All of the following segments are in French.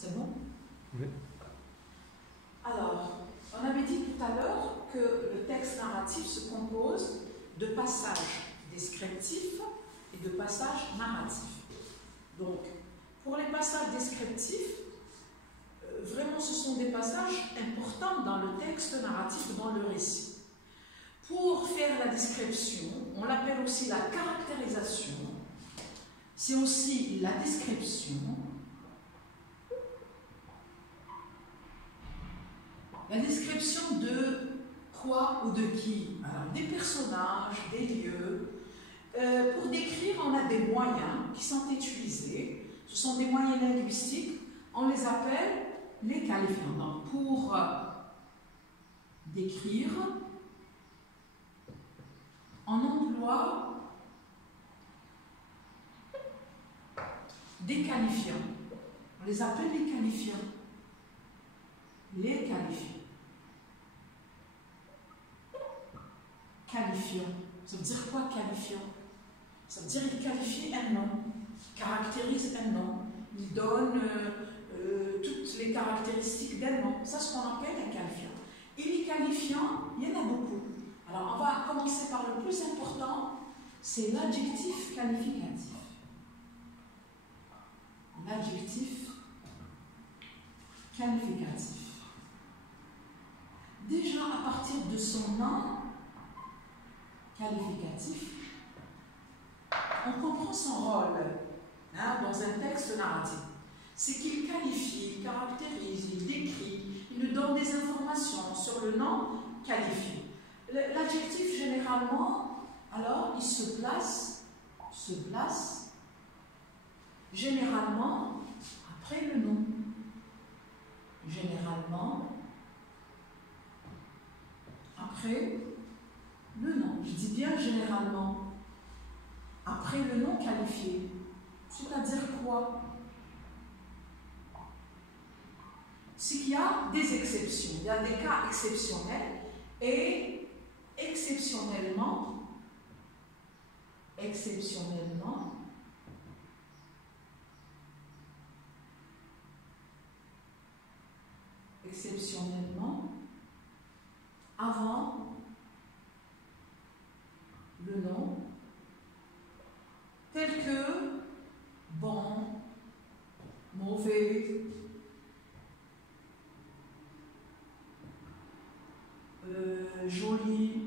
C'est bon? Oui. Alors, on avait dit tout à l'heure que le texte narratif se compose de passages descriptifs et de passages narratifs. Donc, pour les passages descriptifs, vraiment ce sont des passages importants dans le texte narratif, dans le récit. Pour faire la description, on l'appelle aussi la caractérisation, c'est aussi la description, la description de quoi ou de qui? Alors, des personnages, des lieux. Pour décrire, on a des moyens qui sont utilisés. Ce sont des moyens linguistiques. On les appelle les qualifiants. Donc, pour décrire, on emploie des qualifiants. On les appelle les qualifiants. Les qualifiants. Qualifiant. Ça veut dire quoi, qualifiant? Ça veut dire qu'il qualifie un nom, caractérise un nom, il donne toutes les caractéristiques d'un nom. Ça, c'est ce qu'on appelle un qualifiant. Et les qualifiants, il y en a beaucoup. Alors, on va commencer par le plus important, c'est l'adjectif qualificatif. L'adjectif qualificatif. Déjà, à partir de son nom qualificatif, on comprend son rôle dans un texte narratif. C'est qu'il qualifie, il caractérise, il décrit, il nous donne des informations sur le nom qualifié. L'adjectif, généralement, alors, il se place généralement après le nom. Généralement après le nom. Je dis bien généralement après le nom qualifié. C'est-à-dire quoi? C'est qu'il y a des exceptions. Il y a des cas exceptionnels et exceptionnellement, avant le nom, tel que bon, mauvais, joli,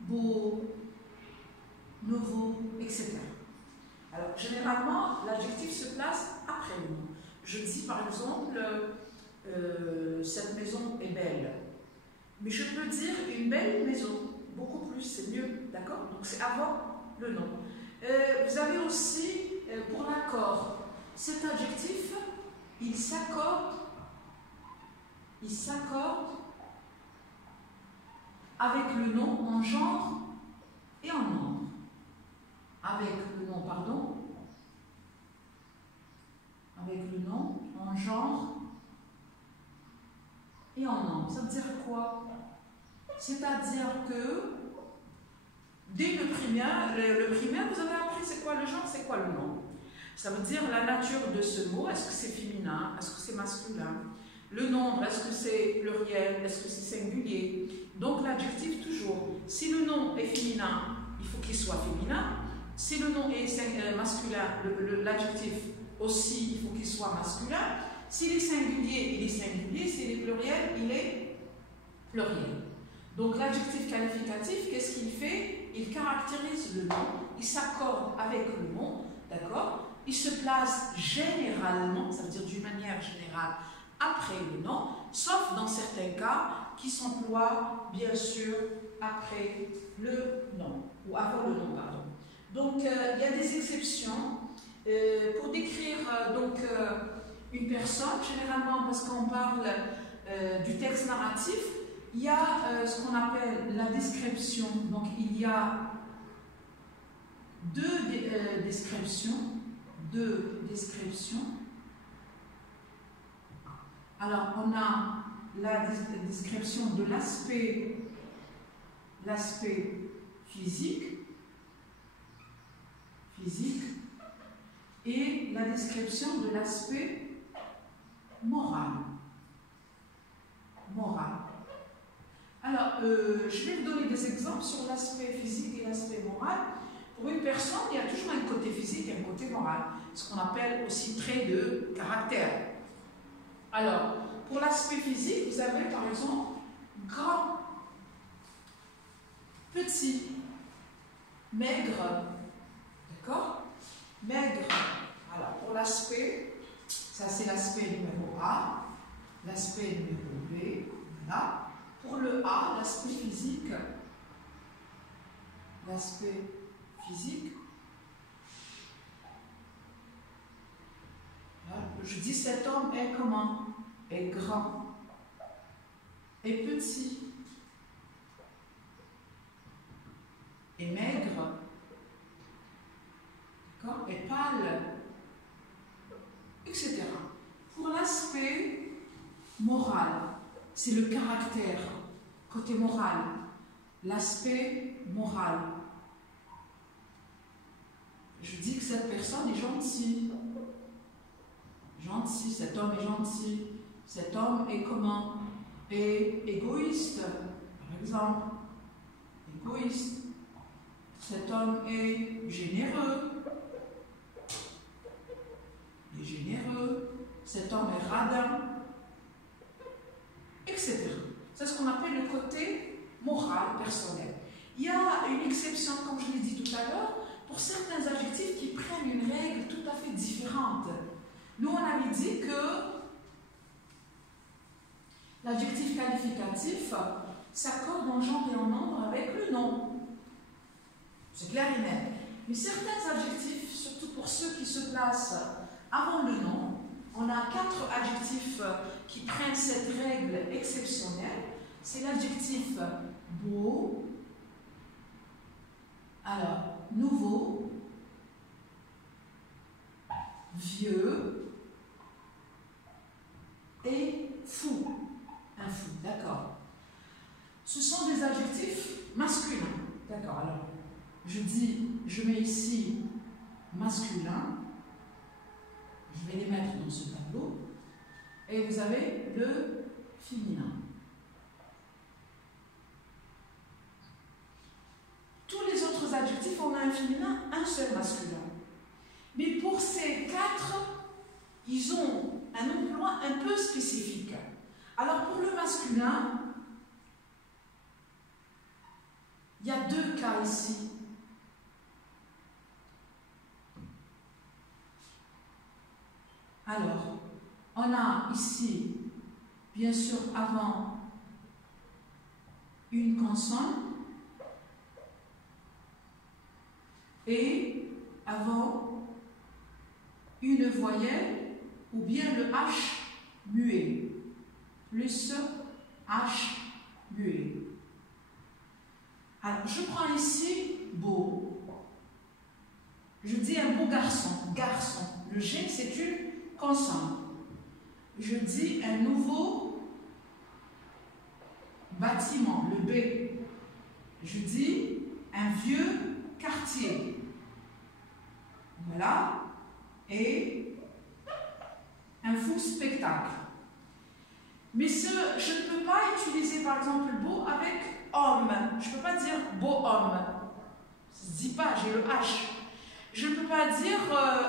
beau, nouveau, etc. Alors, généralement, l'adjectif se place après le nom. Je dis par exemple, cette maison est belle. Mais je peux dire une belle maison, beaucoup plus, c'est mieux, d'accord? Donc c'est avant le nom. Vous avez aussi, pour l'accord, cet adjectif, il s'accorde avec le nom en genre et en nombre. Avec le nom, pardon, avec le nom en genre et en nombre. Ça veut dire quoi? C'est-à-dire que dès le primaire, vous avez appris c'est quoi le genre, c'est quoi le nom. Ça veut dire la nature de ce mot, est-ce que c'est féminin, est-ce que c'est masculin, le nombre, est-ce que c'est pluriel, est-ce que c'est singulier. Donc l'adjectif toujours, si le nom est féminin, il faut qu'il soit féminin. Si le nom est masculin, l'adjectif aussi, il faut qu'il soit masculin. S'il est singulier, il est singulier. S'il est pluriel, il est pluriel. Donc l'adjectif qualificatif, qu'est-ce qu'il fait? Il caractérise le nom, il s'accorde avec le nom, d'accord? Il se place généralement, ça veut dire d'une manière générale, après le nom, sauf dans certains cas qui s'emploient bien sûr après le nom, ou avant le nom, pardon. Donc, il y a des exceptions. Pour décrire une personne, généralement, parce qu'on parle du texte narratif, il y a ce qu'on appelle la description. Donc, il y a deux descriptions. Alors, on a la description de l'aspect physique, et la description de l'aspect moral. Moral. Alors, je vais vous donner des exemples sur l'aspect physique et l'aspect moral. Pour une personne, il y a toujours un côté physique et un côté moral, ce qu'on appelle aussi trait de caractère. Alors, pour l'aspect physique, vous avez par exemple grand, petit, maigre, d'accord? Maigre. Alors, pour l'aspect, ça c'est l'aspect numéro A, l'aspect numéro B, voilà. Pour le A, l'aspect physique, je dis cet homme est comment? Est grand, est petit, est maigre, est pâle, etc. Pour l'aspect moral, c'est le caractère, côté moral, l'aspect moral. Je dis que cette personne est gentille. Gentil, cet homme est gentil. Cet homme est comment? Est égoïste, par exemple. Égoïste. Cet homme est généreux. Il est généreux. Cet homme est radin, etc. C'est ce qu'on appelle le côté moral personnel. Il y a une exception, comme je l'ai dit tout à l'heure, pour certains adjectifs qui prennent une règle tout à fait différente. Nous, on avait dit que l'adjectif qualificatif s'accorde en genre et en nombre avec le nom. C'est clair et net. Mais certains adjectifs, surtout pour ceux qui se placent avant le nom, on a 4 adjectifs qui prennent cette règle exceptionnelle. C'est l'adjectif beau, alors nouveau, vieux et fou. Un fou, d'accord. Ce sont des adjectifs masculins. D'accord, alors je mets ici masculin. Je vais les mettre dans ce tableau. Et vous avez le féminin. Tous les autres adjectifs, on a un féminin, un seul masculin. Mais pour ces 4, ils ont un emploi un peu spécifique. Alors pour le masculin, il y a 2 cas ici. Alors, on a ici, bien sûr, avant une consonne et avant une voyelle ou bien le H muet, plus H muet. Alors, je prends ici beau. Je dis un beau garçon, garçon. Le G, c'est une consonne. Je dis un nouveau bâtiment, le B. Je dis un vieux quartier. Voilà. Et un fou spectacle. Mais je ne peux pas utiliser par exemple beau avec homme. Je ne peux pas dire beau homme. Ça ne se dit pas, j'ai le H. Je ne peux pas dire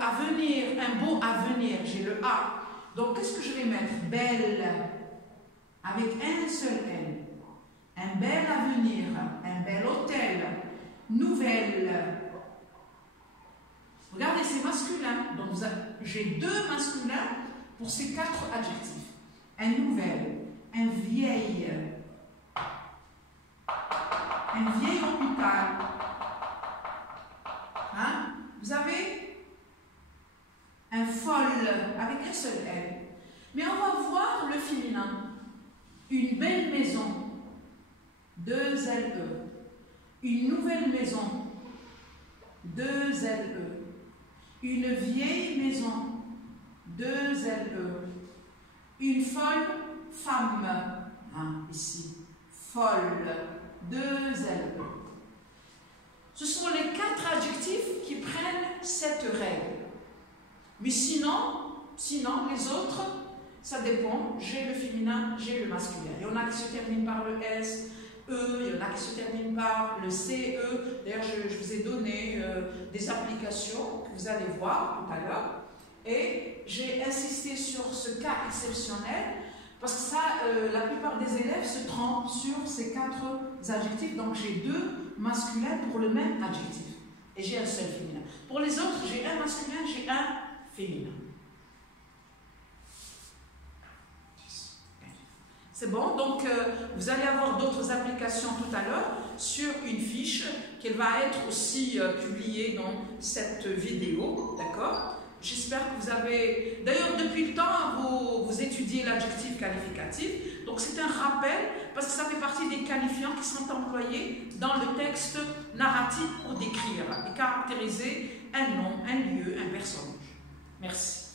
avenir, un beau avenir, j'ai le A. Donc qu'est-ce que je vais mettre? Belle, avec un seul L. Un bel avenir, un bel hôtel, nouvelle. Regardez, c'est masculin. Donc j'ai 2 masculins pour ces 4 adjectifs. Un nouvel, un vieil hôpital. Hein? Vous avez un folle avec un seul L. Mais on va voir le féminin. Une belle maison, 2 LE. Une nouvelle maison, 2 LE. Une vieille maison, 2 LE. Une folle femme, hein, ici, folle, 2 LE. Ce sont les 4 adjectifs qui prennent cette règle. Mais sinon les autres, ça dépend. J'ai le féminin, j'ai le masculin. Il y en a qui se terminent par le S, E, il y en a qui se terminent par le CE. D'ailleurs, je vous ai donné des applications que vous allez voir tout à l'heure. Et j'ai insisté sur ce cas exceptionnel parce que ça, la plupart des élèves se trompent sur ces 4 adjectifs. Donc, j'ai 2 masculins pour le même adjectif. Et j'ai un seul féminin. Pour les autres, j'ai un masculin, j'ai un féminin. C'est bon, donc vous allez avoir d'autres applications tout à l'heure sur une fiche qui va être aussi publiée dans cette vidéo, d'accord? J'espère que vous avez... D'ailleurs, depuis le temps, vous étudiez l'adjectif qualificatif, donc c'est un rappel, parce que ça fait partie des qualifiants qui sont employés dans le texte narratif pour décrire et caractériser un nom, un lieu, un personnage. Merci.